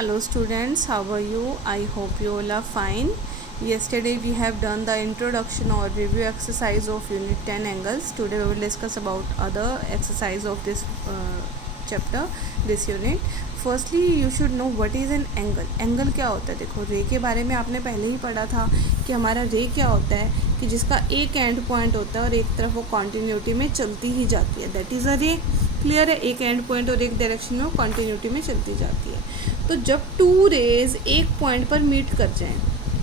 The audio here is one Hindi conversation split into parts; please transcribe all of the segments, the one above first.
Hello students, how are you? I hope you all are fine. Yesterday we have done the introduction or review exercise of unit 10 angles. Today we will discuss about other exercise of this chapter, this unit. Firstly you should know what is an angle. Angle क्या होता है? देखो रे के बारे में आपने पहले ही पढ़ा था कि हमारा रे क्या होता है कि जिसका एक एंड पॉइंट होता है और एक तरफ वो कॉन्टीन्यूटी में चलती ही जाती है, दैट इज़ अ रे. क्लियर है? एक एंड पॉइंट और एक डायरेक्शन में कॉन्टीन्यूटी में चलती जाती है. तो जब टू रेज एक पॉइंट पर मीट कर जाएं,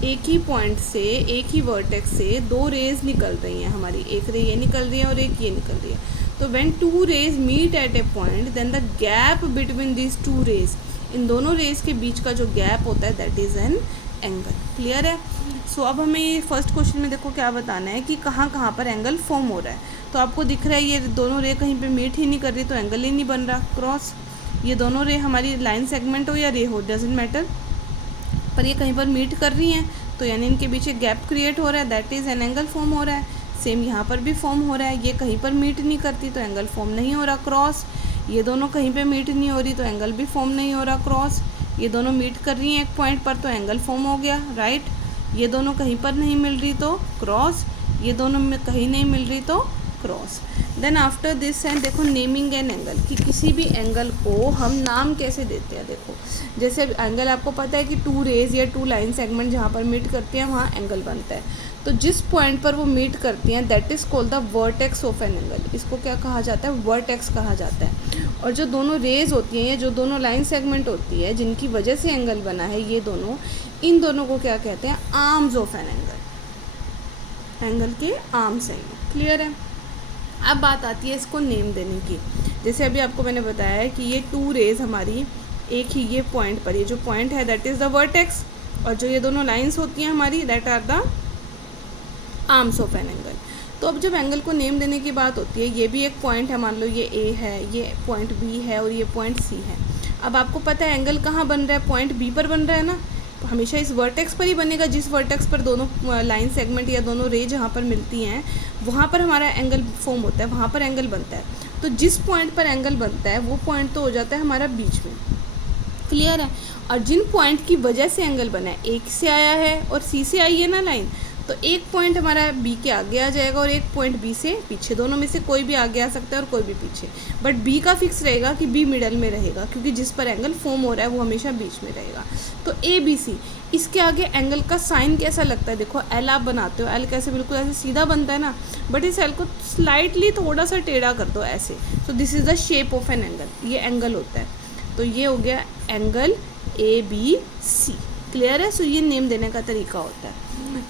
एक ही पॉइंट से, एक ही वर्टेक्स से दो रेज निकल रही हैं हमारी, एक रे ये निकल रही है और एक ये निकल रही है, तो when two rays meet at a point then the gap between this two rays, इन दोनों रेज के बीच का जो गैप होता है that is an angle. Clear है? सो अब हमें ये फर्स्ट क्वेश्चन में देखो क्या बताना है कि कहाँ कहाँ पर एंगल फॉर्म हो रहा है. तो आपको दिख रहा है ये दोनों रे कहीं पे मीट ही नहीं कर रही तो एंगल ही नहीं बन रहा. क्रॉस, ये दोनों रे हमारी लाइन सेगमेंट हो या रे हो डजेंट मैटर, पर ये कहीं पर मीट कर रही हैं तो यानी इनके बीच एक गैप क्रिएट हो रहा है, that is an angle form हो रहा है. सेम यहाँ पर भी फॉर्म हो रहा है, ये कहीं पर मीट नहीं करती तो एंगल फॉर्म नहीं हो रहा. क्रॉस, ये दोनों कहीं पे मीट नहीं हो रही तो एंगल भी फॉर्म नहीं हो रहा. क्रॉस, ये दोनों मीट कर रही हैं एक पॉइंट पर तो एंगल फॉर्म हो गया. राइट, ये दोनों कहीं पर नहीं मिल रही तो क्रॉस, ये दोनों में कहीं नहीं मिल रही तो क्रॉस. देन आफ्टर दिस है देखो नेमिंग एन एंगल, कि किसी भी एंगल को हम नाम कैसे देते हैं. देखो जैसे एंगल आपको पता है कि टू रेज या टू लाइन सेगमेंट जहाँ पर मीट करती हैं वहाँ एंगल बनता है. तो जिस पॉइंट पर वो मीट करती हैं that is called the vertex of an angle. इसको क्या कहा जाता है? वर्टेक्स कहा जाता है. और जो दोनों रेज होती हैं या जो दोनों लाइन सेगमेंट होती है जिनकी वजह से एंगल बना है, ये दोनों, इन दोनों को क्या कहते हैं? Arms of an angle. Angle के आर्म्स हैं. क्लियर है? अब बात आती है इसको नेम देने की. जैसे अभी आपको मैंने बताया है कि ये टू रेज हमारी एक ही ये पॉइंट पर, ये जो पॉइंट है दैट इज़ द वर्टेक्स, और जो ये दोनों लाइंस होती हैं हमारी that are the arms of an angle. तो अब जब एंगल को नेम देने की बात होती है, ये भी एक पॉइंट है, मान लो ये ए है, ये पॉइंट बी है और ये पॉइंट सी है. अब आपको पता है एंगल कहाँ बन रहा है? पॉइंट बी पर बन रहा है ना, तो हमेशा इस वर्टेक्स पर ही बनेगा जिस वर्टेक्स पर दोनों लाइन सेगमेंट या दोनों रे जहाँ पर मिलती हैं वहाँ पर हमारा एंगल फॉर्म होता है, वहाँ पर एंगल बनता है. तो जिस पॉइंट पर एंगल बनता है वो पॉइंट तो हो जाता है हमारा बीच में. क्लियर है? और जिन पॉइंट की वजह से एंगल बना है, एक से आया है और सी से आई है ना लाइन, तो एक पॉइंट हमारा बी के आगे आ जाएगा और एक पॉइंट बी से पीछे. दोनों में से कोई भी आगे आ सकता है और कोई भी पीछे, बट बी का फिक्स रहेगा कि बी मिडल में रहेगा क्योंकि जिस पर एंगल फॉर्म हो रहा है वो हमेशा बीच में रहेगा. तो ए बी सी, इसके आगे एंगल का साइन कैसा लगता है? देखो एल आप बनाते हो, एल कैसे बिल्कुल ऐसे सीधा बनता है ना, बट इस एल को स्लाइटली थोड़ा सा टेढ़ा कर दो ऐसे. So this is the shape of an angle, ये एंगल होता है. तो ये हो गया angle A B C. Clear है? सो ये नेम देने का तरीका होता है.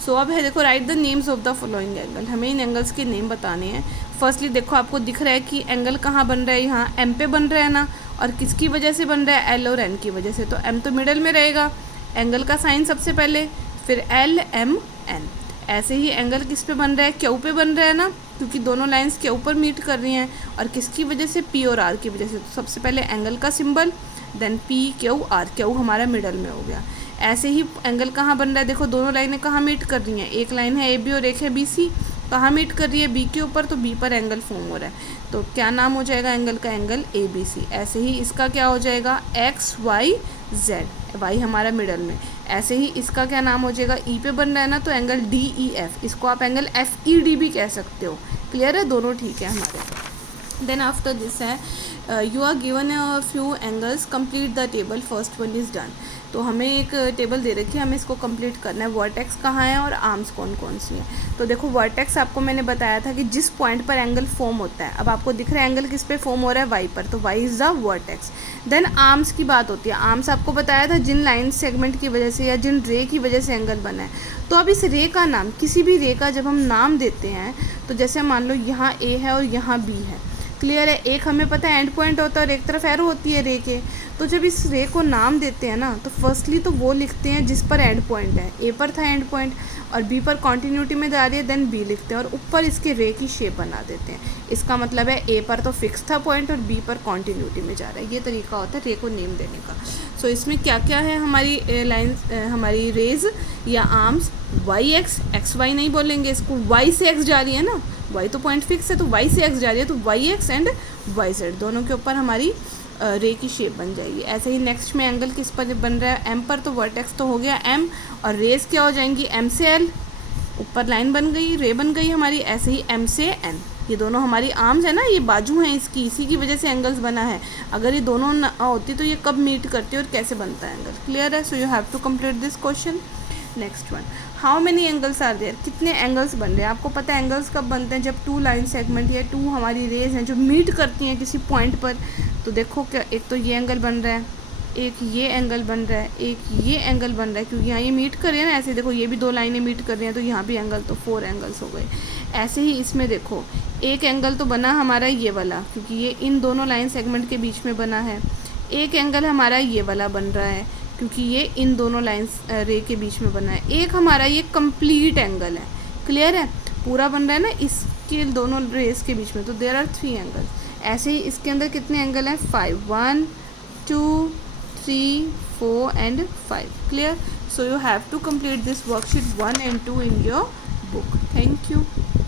सो अब है देखो right the names of the following angle. हमें इन एंगल्स के नेम बताने हैं. फर्स्टली देखो आपको दिख रहा है कि एंगल कहाँ बन रहा है? यहाँ एम पे बन रहा है ना, और किसकी वजह से बन रहा है? एल और एन की वजह से. तो एम तो मिडल में रहेगा, एंगल का साइन सबसे पहले, फिर एल एम एन. ऐसे ही एंगल किस पे बन रहा है? क्यू पे बन रहा है ना, क्योंकि दोनों लाइंस क्यू पर मीट कर रही हैं, और किसकी वजह से? पी और आर की वजह से. तो सबसे पहले एंगल का symbol, then P Q R. Q हमारा मिडल में हो गया. ऐसे ही एंगल कहाँ बन रहा है? देखो दोनों लाइनें कहाँ मीट कर रही हैं? एक लाइन है ए बी और एक है बी सी. कहाँ मीट कर रही है? बी के ऊपर, तो बी पर एंगल फॉर्म हो रहा है. तो क्या नाम हो जाएगा एंगल का? Angle A B C. ऐसे ही इसका क्या हो जाएगा? X Y Z. वाई हमारा मिडल में. ऐसे ही इसका क्या नाम हो जाएगा? ई पे बन रहा है ना, तो एंगल डी ई एफ. इसको आप एंगल एफ ई डी भी कह सकते हो. क्लियर है? दोनों ठीक है हमारे. देन आफ्टर दिस है you are given a few angles, complete the table, first one is done. तो हमें एक टेबल दे रखी है, हमें इसको कंप्लीट करना है. वर्टेक्स कहाँ है और आर्म्स कौन कौन सी हैं? तो देखो वर्टेक्स आपको मैंने बताया था कि जिस पॉइंट पर एंगल फॉर्म होता है. अब आपको दिख रहा है एंगल किस पे फॉर्म हो रहा है? वाई पर, तो Y is the vertex. Then arms की बात होती है. आर्म्स आपको बताया था जिन लाइन सेगमेंट की वजह से या जिन रे की वजह से एंगल बना है. तो अब इस रे का नाम, किसी भी रे का जब हम नाम देते हैं, तो जैसे मान लो यहाँ ए है और यहाँ बी है. क्लियर है? एक हमें पता है एंड पॉइंट होता है और एक तरफ एरो होती है रे के. तो जब इस रे को नाम देते हैं ना, तो फर्स्टली तो वो लिखते हैं जिस पर एंड पॉइंट है. ए पर था एंड पॉइंट और बी पर कॉन्टीन्यूटी में जा रही है, देन बी लिखते हैं और ऊपर इसके रे की शेप बना देते हैं. इसका मतलब है ए पर तो फिक्स था पॉइंट और बी पर कॉन्टीन्यूटी में जा रहा है. ये तरीका होता है रे को नेम देने का. सो इसमें क्या क्या है हमारी लाइन, हमारी रेज या arms? Y X, X Y नहीं बोलेंगे इसको, वाई से एक्स जा रही है ना, वाई तो पॉइंट फिक्स है तो वाई से एक्स जा रही है, तो Y X and Y Z दोनों के ऊपर हमारी रे की शेप बन जाएगी। ऐसे ही नेक्स्ट में एंगल किस पर बन रहा है, एम पर, तो वर्टेक्स तो हो गया एम, और रेस क्या हो जाएंगी, एम से एल, ऊपर लाइन बन गई, रे बन गई हमारी। ऐसे ही एम से एन, ये दोनों हमारी आर्म्स है ना, ये बाजू हैं इसकी, इसी की वजह से एंगल्स बना है। अगर ये दोनों ना होती तो ये कब मीट करती और कैसे बनता है एंगल। क्लियर है? So you have to complete this question. Next one, how many angles are there, कितने एंगल्स बन रहे हैं। आपको पता है एंगल्स कब बनते हैं, जब टू लाइन सेगमेंट या टू हमारी रेज हैं जो मीट करती हैं किसी पॉइंट पर। तो देखो क्या, एक तो ये एंगल बन रहा है, एक ये एंगल बन रहा है, एक ये एंगल बन रहा है, क्योंकि यहाँ ये मीट कर रही है ना। ऐसे देखो ये भी दो लाइनें मीट कर रही हैं, तो यहाँ भी एंगल, तो 4 एंगल्स हो गए। ऐसे ही इसमें देखो एक एंगल तो बना हमारा ये वाला, क्योंकि ये इन दोनों लाइन सेगमेंट के बीच में बना है। एक एंगल हमारा ये वाला बन रहा है, क्योंकि ये इन दोनों लाइन्स रे के बीच में बना है। एक हमारा ये कंप्लीट एंगल है। क्लियर है? पूरा बन रहा है ना इसके दोनों रेस के बीच में, तो देयर आर 3 एंगल्स। ऐसे ही इसके अंदर कितने एंगल हैं, 5, 1 2 3 4 and 5. Clear? So you have to complete this worksheet 1 and 2 in your book. Thank you.